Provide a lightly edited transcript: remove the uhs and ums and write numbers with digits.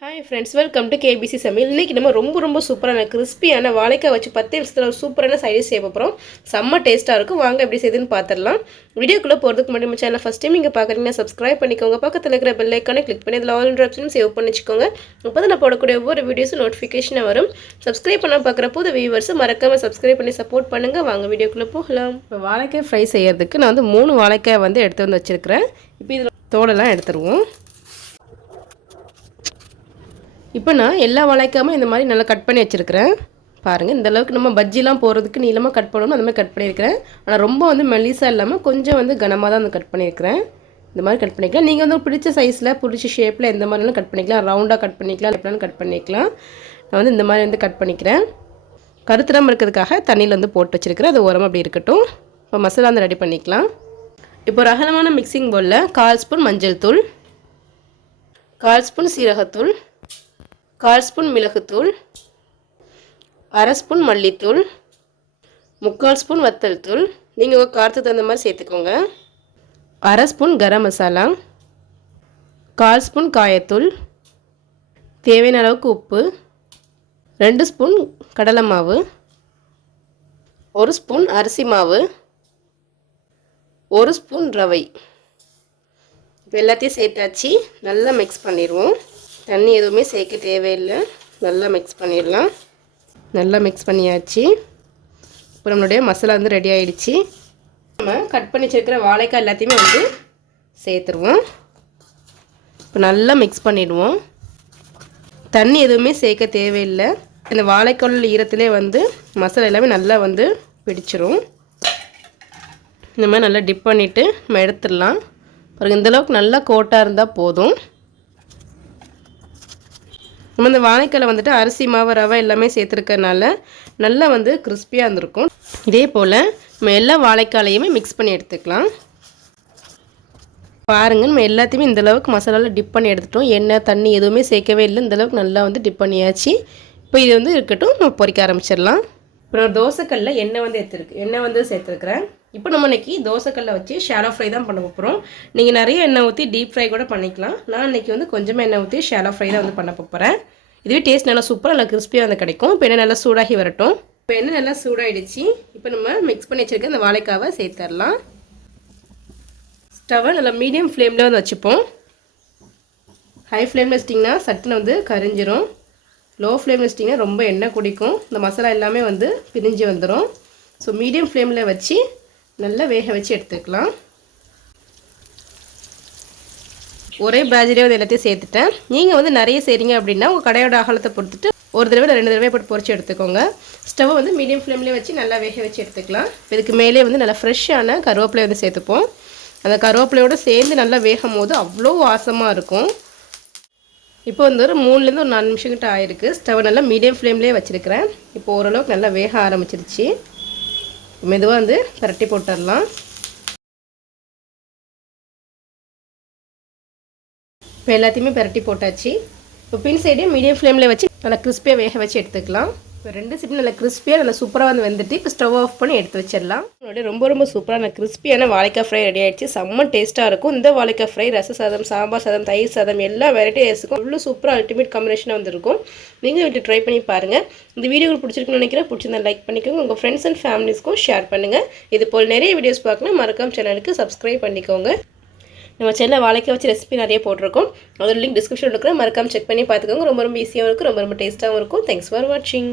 Hi friends, welcome to KBC சமையல். இன்றைக்கி நம்ம ரொம்ப சூப்பரான கிறிஸ்பியான வாழைக்காய் வச்சு 10 நிமிஷத்தில் ஒரு சூப்பரான சைடிஷ் செய்ய போகிறோம். செம்ம டேஸ்ட்டாக இருக்கும். வாங்க எப்படி செய்யுதுன்னு பார்த்துடலாம். வீடியோக்குள்ளே போகிறதுக்கு முன்னாடி நம்ம சேனல் ஃபஸ்ட் டைம் நீங்கள் பார்க்குறீங்கன்னா சப்ஸ்கிரைப் பண்ணிக்கோங்க. பக்கத்தில் இருக்கிற பெல் ஐக்கானை கிளிக் பண்ணி அதில் ஆல் ஆப்ஷனும் சேவ் பண்ணி வச்சுக்கோங்க. அப்போ தான் நான் போடக்கூடிய ஒவ்வொரு வீடியோஸும் நோட்டிஃபிகேஷனாக வரும். சப்ஸ்கிரைப் பண்ண பார்க்குற புது வியூவர்ஸும் மறக்காமல் சப்ஸ்கிரைப் பண்ணி சப்போர்ட் பண்ணுங்கள். வாங்க வீடியோக்குள்ளே போகலாம். இப்போ வாழைக்காய் ஃப்ரை செய்யறதுக்கு நான் வந்து 3 வாழைக்காய் வந்து எடுத்து வந்து வச்சுருக்கிறேன். இப்போ இதில் தோலெல்லாம் எடுத்துருவோம். இப்போ நான் எல்லா வாழைக்காயும் இந்த மாதிரி நல்லா கட் பண்ணி வச்சுருக்கிறேன். பாருங்கள், இந்த அளவுக்கு நம்ம பஜ்ஜிலாம் போகிறதுக்கு நீளமாக கட் பண்ணணும், அந்த மாதிரி கட் பண்ணியிருக்கிறேன். ஆனால் ரொம்ப வந்து மெல்லிசாக இல்லாமல் கொஞ்சம் வந்து கனமாக தான் வந்து கட் பண்ணியிருக்கிறேன். இந்த மாதிரி கட் பண்ணிக்கலாம். நீங்கள் வந்து பிடிச்ச சைஸில் பிடிச்ச ஷேப்பில் எந்த மாதிரிலாம் கட் பண்ணிக்கலாம். ரவுண்டாக கட் பண்ணிக்கலாம், எப்படினாலும் கட் பண்ணிக்கலாம். நான் வந்து இந்த மாதிரி வந்து கட் பண்ணிக்கிறேன். கருத்துரம் இருக்கிறதுக்காக தண்ணியில் வந்து போட்டு வச்சுருக்கிறேன். அது உரமாக அப்படி இருக்கட்டும். இப்போ மசாலா வந்து ரெடி பண்ணிக்கலாம். இப்போ ஒரு அகலமான மிக்சிங் பவுலில் 1/4 ஸ்பூன் மஞ்சள் தூள், 1/4 ஸ்பூன் சீரகத்தூள், 1/4 ஸ்பூன் மிளகுத்தூள், 1/2 ஸ்பூன் மல்லித்தூள், 3/4 ஸ்பூன் வத்தல் தூள், நீங்கள் உங்கள் காரத்துக்கு தகுந்த மாதிரி சேர்த்துக்கோங்க. 1/2 ஸ்பூன் கரம் மசாலா, 1/4 ஸ்பூன் காயத்தூள், தேவையான அளவுக்கு உப்பு, 2 ஸ்பூன் கடலை மாவு, 1 ஸ்பூன் அரிசி மாவு, 1 ஸ்பூன் ரவை. இப்போ எல்லாத்தையும் சேர்த்தாச்சு. நல்லா மிக்ஸ் பண்ணிடுவோம். தண்ணி எதுவுமே சேர்க்க தேவையில்லை. நல்லா மிக்ஸ் பண்ணிடலாம். நல்லா மிக்ஸ் பண்ணியாச்சு. இப்போ நம்மளுடைய மசாலா வந்து ரெடி ஆகிடுச்சு. நம்ம கட் பண்ணி வச்சுருக்கிற வாழைக்காய் எல்லாத்தையுமே வந்து சேர்த்துருவோம். இப்போ நல்லா மிக்ஸ் பண்ணிடுவோம். தண்ணி எதுவுமே சேர்க்க தேவையில்லை. இந்த வாழைக்காய் ஈரத்திலே வந்து மசாலா எல்லாமே நல்லா வந்து பிடிச்சிரும். இந்த மாதிரி நல்லா டிப் பண்ணிவிட்டு நம்ம எடுத்துடலாம். பாருங்கள், இந்தளவுக்கு நல்லா கோட்டாக இருந்தால் போதும். நம்ம இந்த வாழைக்காயில் வந்துட்டு அரிசி மாவு ரவை எல்லாமே சேர்த்துருக்கறனால நல்லா வந்து கிறிஸ்பியாக இருந்திருக்கும். இதே போல் நம்ம எல்லா வாழைக்காலையுமே மிக்ஸ் பண்ணி எடுத்துக்கலாம். பாருங்கள், நம்ம எல்லாத்தையுமே இந்தளவுக்கு மசாலாவில் டிப் பண்ணி எடுத்துட்டோம். எண்ணெய் தண்ணி எதுவுமே சேர்க்கவே இல்லை. இந்தளவுக்கு நல்லா வந்து டிப் பண்ணியாச்சு. இப்போ இது வந்து இருக்கட்டும், நம்ம பொரிக்க ஆரம்பிச்சிடலாம். இப்போ நான் தோசைக்கல்லில் எண்ணெய் வந்து சேர்த்துருக்குறேன். இப்போ நம்ம இன்றைக்கி தோசைக்கல்லை வச்சு ஷாலோ ஃப்ரை தான் பண்ண போகிறோம். நீங்கள் நிறைய எண்ணெய் ஊற்றி டீப் ஃப்ரை கூட பண்ணிக்கலாம். நான் இன்றைக்கி வந்து கொஞ்சமாக எண்ணெய் ஊற்றி ஷாலோ ஃப்ரை தான் வந்து பண்ண போகிறேன். இதுவே டேஸ்ட் நல்லா சூப்பராக நல்லா கிறிஸ்பியாக வந்து கிடைக்கும். இப்போ எண்ணெய் நல்லா சூடாகி வரட்டும். இப்போ எண்ணெய் நல்லா சூடாகிடுச்சு. இப்போ நம்ம மிக்ஸ் பண்ணி வச்சுருக்க இந்த வாழைக்காவை சேர்த்துடலாம். ஸ்டவ்வை நல்லா மீடியம் ஃப்ளேமில் வந்து வச்சுப்போம். ஹை ஃப்ளேமில் வச்சிட்டிங்கன்னா சட்டுன்னு வந்து கரிஞ்சிரும். லோ ஃப்ளேமில் வச்சிட்டிங்கன்னா ரொம்ப எண்ணெய் குடிக்கும். இந்த மசாலா எல்லாமே வந்து பிரிஞ்சு வந்துடும். ஸோ மீடியம் ஃப்ளேமில் வச்சு நல்லா வேக வச்சு எடுத்துக்கலாம். ஒரே பேட்சிலே வந்து எல்லாத்தையும் சேர்த்துட்டேன். நீங்கள் வந்து நிறைய செய்கிறீங்க அப்படின்னா உங்கள் கடையோட அகலத்தை பொறுத்துட்டு ஒரு தடவை 2 தடவை போட்டு பொரிச்சு எடுத்துக்கோங்க. ஸ்டவ்வை வந்து மீடியம் ஃப்ளேம்லேயே வச்சு நல்லா வேக வச்சு எடுத்துக்கலாம். இதுக்கு மேலே வந்து நல்லா ஃப்ரெஷ்ஷான கருவேப்பிலை வந்து சேர்த்துப்போம். அந்த கருவேப்பிலையோடு சேர்ந்து நல்லா வேகும் போது அவ்வளோ வாசமாக இருக்கும். இப்போ வந்து ஒரு 3லேருந்து ஒரு 4 நிமிஷம் கிட்ட ஆயிருக்கு. ஸ்டவ்வை நல்லா மீடியம் ஃப்ளேம்லேயே வச்சுருக்கிறேன். இப்போ ஓரளவுக்கு நல்லா வேக ஆரம்பிச்சிருச்சு. மெதுவாக வந்து பரட்டி போட்டுடலாம். இப்போ எல்லாத்தையுமே பரட்டி போட்டாச்சு. இப்போ பின் சைடையும் மீடியம் ஃப்ளேமில் வச்சு நல்லா கிறிஸ்பியாக வேக வச்சு எடுத்துக்கலாம். இப்போ 2 சைடும் நல்லா கிறிஸ்பியாக நல்லா சூப்பராக வந்து வெந்துட்டு இப்போ ஸ்டவ் ஆஃப் பண்ணி எடுத்து வச்சிடலாம். என்னுடைய ரொம்ப சூப்பரான கிறிஸ்பியான வாழைக்காய் ஃப்ரை ரெடி ஆகிடுச்சு. செம்ம டேஸ்ட்டாக இருக்கும். இந்த வாழைக்காய் ஃப்ரை ரச சாதம், சாம்பார் சாதம், தயிர் சாதம் எல்லா வெரைட்டிஸுக்கும் அவ்வளோ சூப்பராக அல்டிமேட் காம்பினேஷனாக வந்துருக்கும். நீங்கள் வீட்டு ட்ரை பண்ணி பாருங்கள். இந்த வீடியோ பிடிச்சிருக்குன்னு நினைக்கிறேன். பிடிச்சிருந்தா லைக் பண்ணிக்கோங்க. உங்கள் ஃப்ரெண்ட்ஸ் அண்ட் ஃபேமிலிஸ்க்கும் ஷேர் பண்ணுங்கள். இது போல் நிறைய வீடியோஸ் பார்க்கலாம். மறக்காம சேனலுக்கு சப்ஸ்கிரைப் பண்ணிக்கோங்க. நம்ம சேனலில் வாழைக்காய் வச்சு ரெசிபி நிறைய போட்டிருக்கோம். அதோட லிங்க் டிஸ்கிரிப்ஷனில் இருக்கிற மறக்காம செக் பண்ணி பார்த்துக்கோங்க. ரொம்ப ஈஸியாகவும் இருக்கும், ரொம்ப டேஸ்ட்டாகவும் இருக்கும். தேங்க்ஸ் ஃபார் வாட்சிங்.